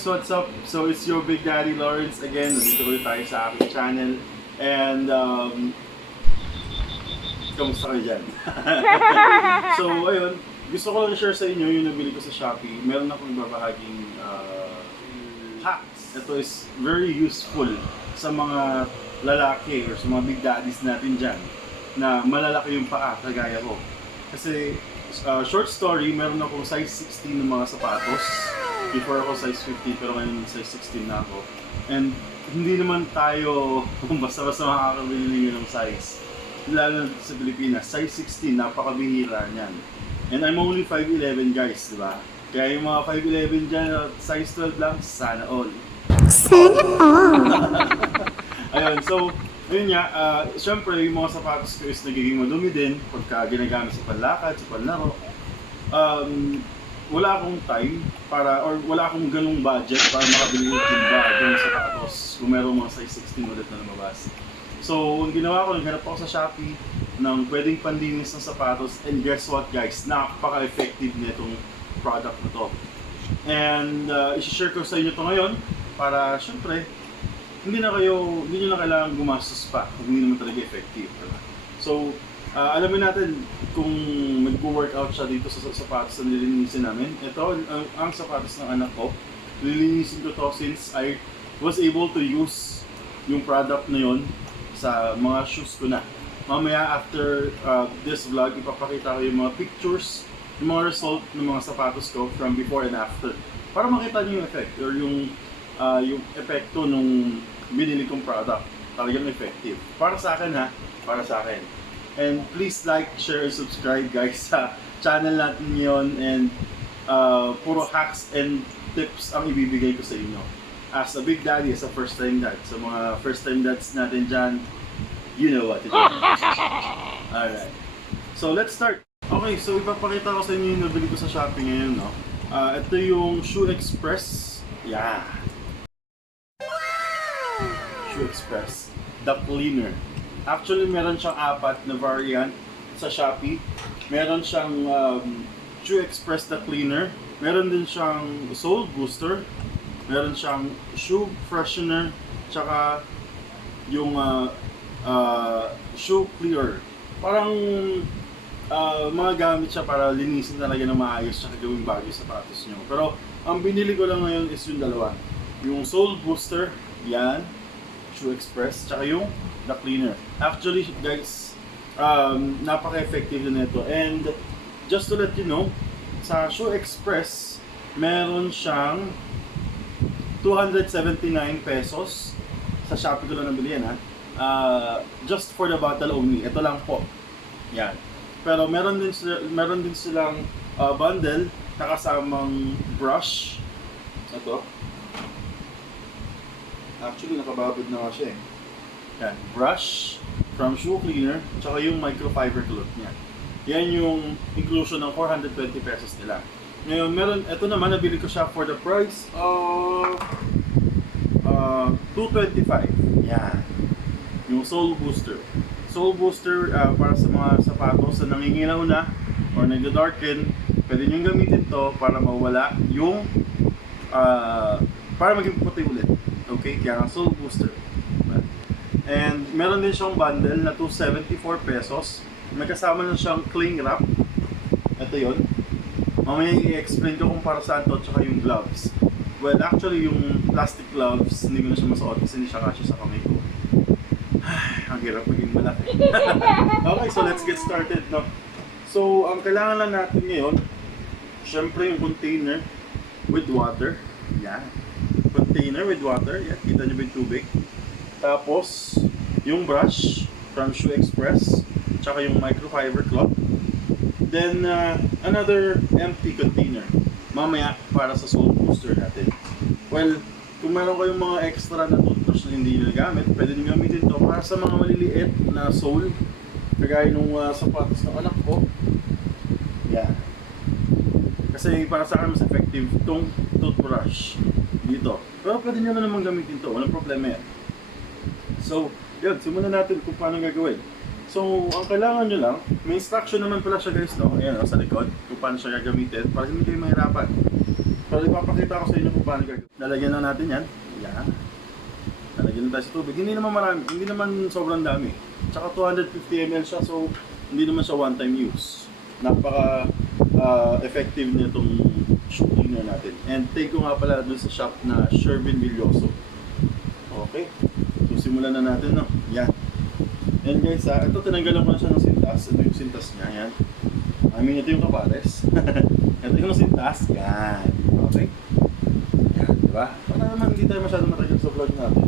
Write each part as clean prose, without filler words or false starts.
guys, what's up? So it's your Big Daddy Lawrence again. Nandito ulit tayo sa aking channel. And kamusta kayo dyan? So ayun, gusto ko lang share sa inyo yung nabili ko sa Shopee. Meron akong babahaging hacks. Ito is very useful sa mga lalaki or sa mga big daddies natin dyan na malalaki yung paa, kagaya ko. Kasi short story, meron akong size 16 ng mga sapatos. Before ako size 15, pero ngayon size 16 na ako. And hindi naman tayo basta-basta makakabili ng size. Lalo sa Pilipinas, size 16, napakabihira niyan. And I'm only 5'11 guys, di ba? Kaya yung mga 5'11 dyan, size 12 lang, sana all. Sana all! Ayun, so, ayun nga, syempre yung mga sapatos ko is nagiging madumi din pagka ginagamit sa panlakad, sa panlaro. Wala akong time para, or wala akong ganung budget para makabili ng bagong sapatos kung meron mga size 16 ulit na lumabas. So, ang ginawa ko, naghanap ako sa Shopee ng pwedeng panlinis ng sapatos, and guess what guys, napaka-effective nitong product na to. And i-share ko sa inyo to ngayon para syempre hindi nyo na kailangan gumastos pa kung hindi naman talaga effective. So, alamin natin kung mag-workout siya dito sa sapatos na nililinisin namin. Ito, ang sapatos ng anak ko. Nililinisin ko to since I was able to use yung product na yon sa mga shoes ko na. Mamaya after this vlog, ipapakita ko yung mga pictures, yung mga result ng mga sapatos ko from before and after. Para makita niyo yung effect or yung epekto nung binili kong product. Talagang effective. Para sa akin ha, para sa akin. And please like, share, and subscribe guys sa channel natin yon, and puro hacks and tips ang ibibigay ko sa inyo. As a big daddy, as a first time dad. Sa mga first time dads natin dyan, you know what to do. Alright. So let's start. Okay, so ipapakita ko sa inyo yung nabili ko sa Shopee ngayon, no? Ito yung Shoexpress. Yeah. Shoexpress. The cleaner. Actually, meron siyang 4 na variant sa Shopee. Meron siyang Shoexpress the cleaner. Meron din siyang sole booster. Meron siyang shoe freshener. Tsaka yung shoe clearer. Parang mga gamit siya para linisin talaga na maayos tsaka gawing bagay sa sapatos nyo. Pero ang binili ko lang ngayon is yung dalawa. Yung sole booster, yan. Shoexpress. Tsaka yung the cleaner. Actually guys, napaka-effective din ito. And just to let you know, sa Shoexpress, meron siyang 279 pesos. Sa Shopee ko lang nabili yan ha. Just for the bottle only. Ito lang po. Yan. Pero meron din silang bundle na kasamang brush. Ito. Actually, nakababad na nga siya eh. Yan, brush from shoe cleaner, tsaka yung microfiber cloth niya. Yan yung inclusion ng 420 pesos nila. Ngayon, ito naman, nabili ko siya for the price of 225. Yan. Yung sole booster. Sole booster para sa mga sapatos na nangingilaw na or nagda-darken, pwede nyo gamitin to para mawala yung para maging puti ulit. Okay, kaya ang sole booster. And meron din siyang bundle na 274 pesos. May kasama na siyang cling wrap. Ito yon. Mamaya i-explain ko kung para saan to, tsaka yung gloves. Well, actually yung plastic gloves, hindi ko na siya masuot kasi hindi siya kasya sa kamay ko. Ang hirap maging malaki. Okay, so let's get started, no? So, ang kailangan lang natin ngayon, syempre yung container with water. Yan. Container with water. Yan, kita nyo ba yung tubig? Tapos, yung brush from Shoexpress, tsaka yung microfiber cloth. Then, another empty container. Mamaya, para sa sole booster natin. Well, kung meron kayong mga extra na toothbrush na hindi nagagamit, pwede nyo gamitin to para sa mga maliliit na sole. Kagaya nung sapatos ng anak ko. Yan. Kasi para sa akin mas effective itong toothbrush dito. Pero pwede nyo na naman gamitin to, walang problema yan. So, yun, simulan natin kung paano gagawin. So, ang kailangan nyo lang, may instruction naman pala siya guys, no? Ayan, sa likod, kung paano siya gagamitin para hindi kayo mahirapan. Pero ipapakita ko sa inyo kung paano gagawin. Lalagyan lang natin yan. Yan. Lalagyan lang tayo sa tubig. Hindi naman marami, hindi naman sobrang dami. Tsaka 250 ml siya, so hindi naman siya one-time use. Napaka effective nitong shoe cleaner natin. And take ko nga pala dun sa shop na Shervin Villoso. Okay. So simulan na natin, no? Yan. And guys, ito tinanggalan ko na siya ng sintas. Ito yung sintas niya, yan. I mean, ito yung kapares. Ito yung sintas. Yan. Okay. Yan, diba? Para naman hindi tayo masyadong matagal sa vlog natin.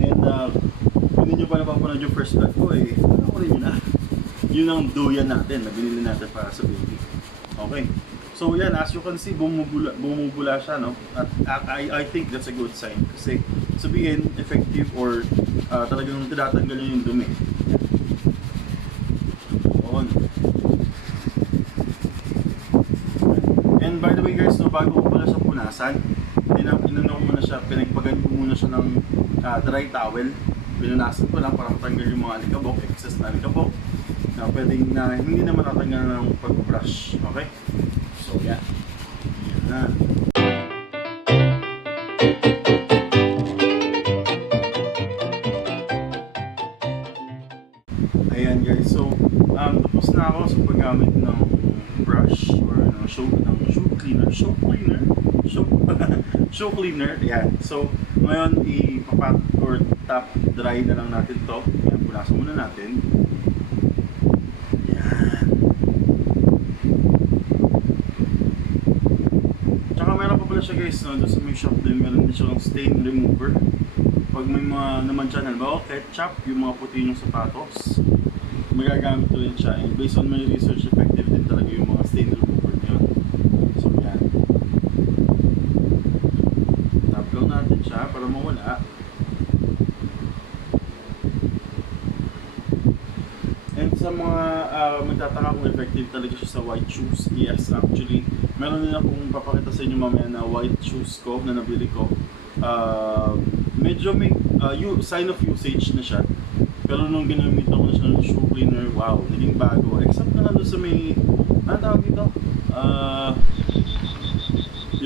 And kung hindi nyo pa napapanood yung first vlog ko, ano ko rin yun na. Yun ang duyan natin na binili natin para sa baby. Okay. So yan, as you can see, bumubula siya, no? At I think that's a good sign. Kasi sabihin, effective or talagang tinatanggal yung dumi. On. And by the way guys, no, bago ko pala siya punasan, inano ko muna siya, pinagpagan ko muna siya ng dry towel. Pinunasan ko lang para matanggal yung mga alikabok, excess na alikabok na pwedeng na hindi na matatanggal ng pag-brush. Okay? So yan. Yan na. Ayan guys, so tapos na ako sa paggamit ng brush or ng shoe cleaner. Ayan. So ngayon ipapat or tap dry na lang natin to. Ayan, punasan muna natin. Ayan. Tsaka meron pa pala siya guys, no? Doon sa may shop din, meron din siyang stain remover. Pag may mga naman channel ba, ketchup, yung mga puti yung sapatos, magagamit ko rin siya. And based on my research, effective din talaga yung mga stain remover niyo. So yan. Tap lang natin siya para mawala. And sa mga magtataka kung effective talaga siya sa white shoes, yes actually. Meron din akong papakita sa inyo mamaya na white shoes ko na nabili ko. Medyo may sign of usage na siya. Pero nung ginamit ako na siya ng shoe cleaner, wow, naging bago. Except na doon sa may, ano tawag dito?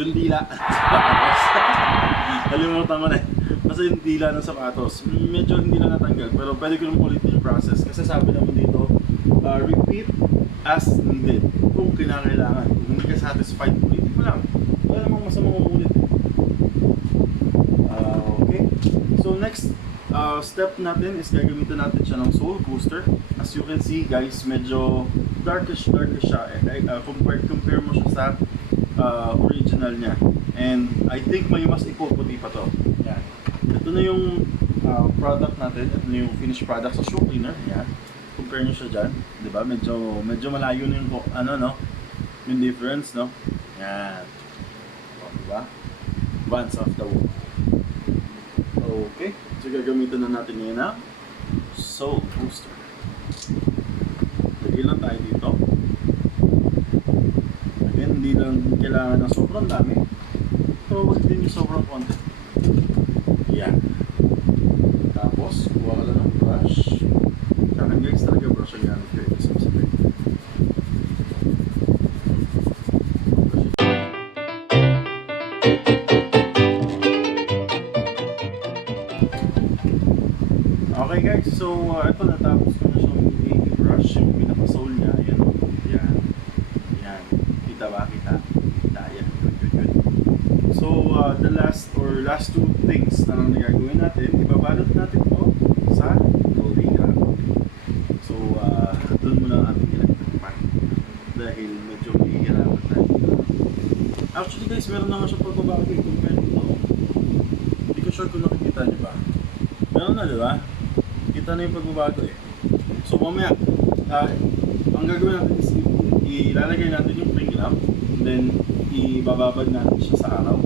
Yung dila. Kalimutan ko na eh. Basta yung dila ng sapatos, medyo hindi na natanggal. Pero pwede ko naman ulit yung process. Kasi sabi naman dito, repeat as needed. Kung kinakailangan. Kung hindi ka satisfied, ulitin mo lang. Wala namang masamang umulit. Okay. So next step natin is gagamitin natin siya ng sole booster. As you can see guys, medyo darkish siya. Compare mo siya sa original niya. And I think may mas ipuputi pa to. Yan. Ito na yung product natin. Ito na yung finished product sa shoe cleaner. Yan. Compare nyo siya dyan. Diba? Medyo malayo na yung yung difference, no? Yan. O, diba? Bands of the wool. Okay. So gagamitin na natin ngayon na sole booster. Lagyan lang tayo dito. Again, hindi lang kailangan ng sobrang dami. So wag din yung sobrang konti. Yan. Tapos, kuha ka lang ng brush. Sa akin guys, talaga brush ang gamit ko. Specific. Okay guys, so ito natapos ko na siyang i-brush yung pinaka-sole niya. Ayan o. Yan. Yan. Kita ba? Kita. Yan. Good. So the last two things na lang gagawin natin, ibabalot natin ito sa rolling wrap. So doon muna ang ating ilagay dahil medyo mahihirapan tayo. Actually guys, meron na nga siya pagbabago eh. Compare dito. Hindi ko sure kung nakikita niyo ba. Meron na, di ba? Kita na yung pagbabago eh. So mamaya, ang gagawin natin is ilalagay natin yung cling wrap, then ibababad natin siya sa araw.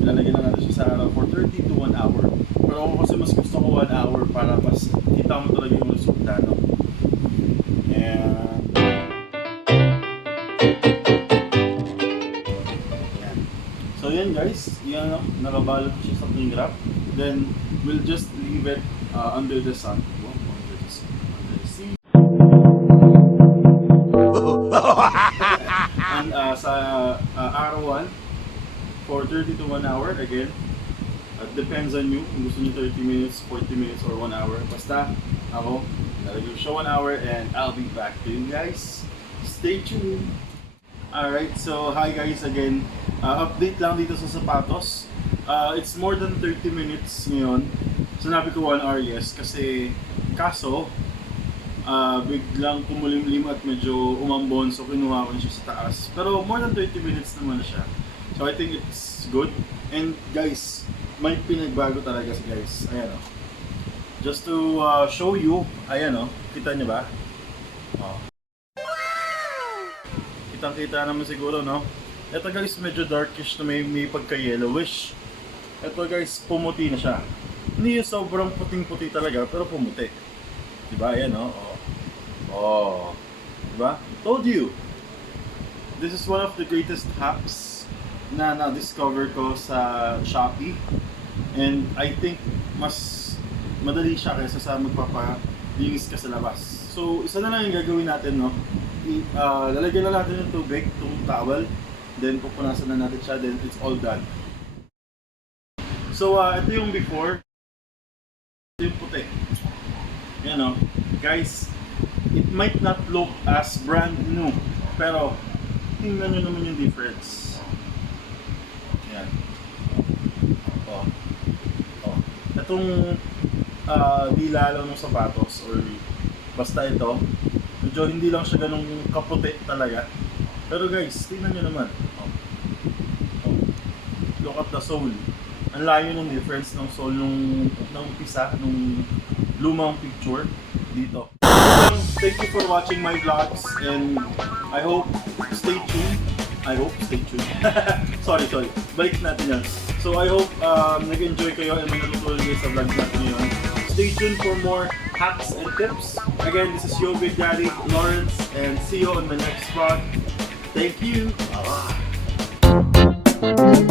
Ilalagay na natin siya sa araw for 30 to 1 hour. Pero ako kasi mas gusto ko 1 hour para mas kita mo talaga yung resulta, no? And yan. So yan guys, yan, nakabalot siya sa cling wrap. Then we'll just leave it under the sun. Under the sea. And sa for 30 to 1 hour again. It depends on you kung gusto niyo 30 minutes, 40 minutes, or 1 hour. Basta ako, nalagay ko siya 1 hour and I'll be back to you guys. Stay tuned! Alright, so hi guys again. Update lang dito sa sapatos. It's more than 30 minutes ngayon. Sinabi ko 1 hour, yes, kasi kaso biglang kumulimlim at medyo umambon, so kinuha ko na siya sa taas. Pero more than 30 minutes naman na siya. So I think it's good. And guys, may pinagbago talaga guys. Ayan o. Just to show you, ayan o. Kita niyo ba? Oh. Kitang-kita naman siguro, no? Ito guys, medyo darkish na may pagka-yellowish. Ito guys, pumuti na siya. Hindi yung sobrang puting-puti talaga, pero pumuti. Diba? Ayan o. Oh. Diba? Told you! This is one of the greatest hacks na na-discover ko sa Shopee. And I think mas madali siya kaysa sa magpapalinis ka sa labas. So, isa na lang yung gagawin natin, no? Lalagyan na natin yung tubig, itong towel. Then, pupunasan na natin siya. Then, it's all done. So, ito yung before. Ito yung puti. Yan, no? Guys, it might not look as brand new, pero tingnan nyo naman yung difference. Yan. Oh. Itong dilalaw ng sapatos or basta ito, medyo hindi lang siya ganung kaputi talaga. Pero guys, tingnan nyo naman. Look at the sole. Ang layo ng difference ng sole nung umpisa, nung lumang picture dito. Thank you for watching my vlogs and I hope stay tuned. sorry. Balik natin yan. So I hope nag-enjoy kayo and may natutunan kayo sa vlogs natin ngayon. Stay tuned for more hacks and tips. Again, this is your Big Daddy, Lawrence, and see you on the next vlog. Thank you. Bye-bye.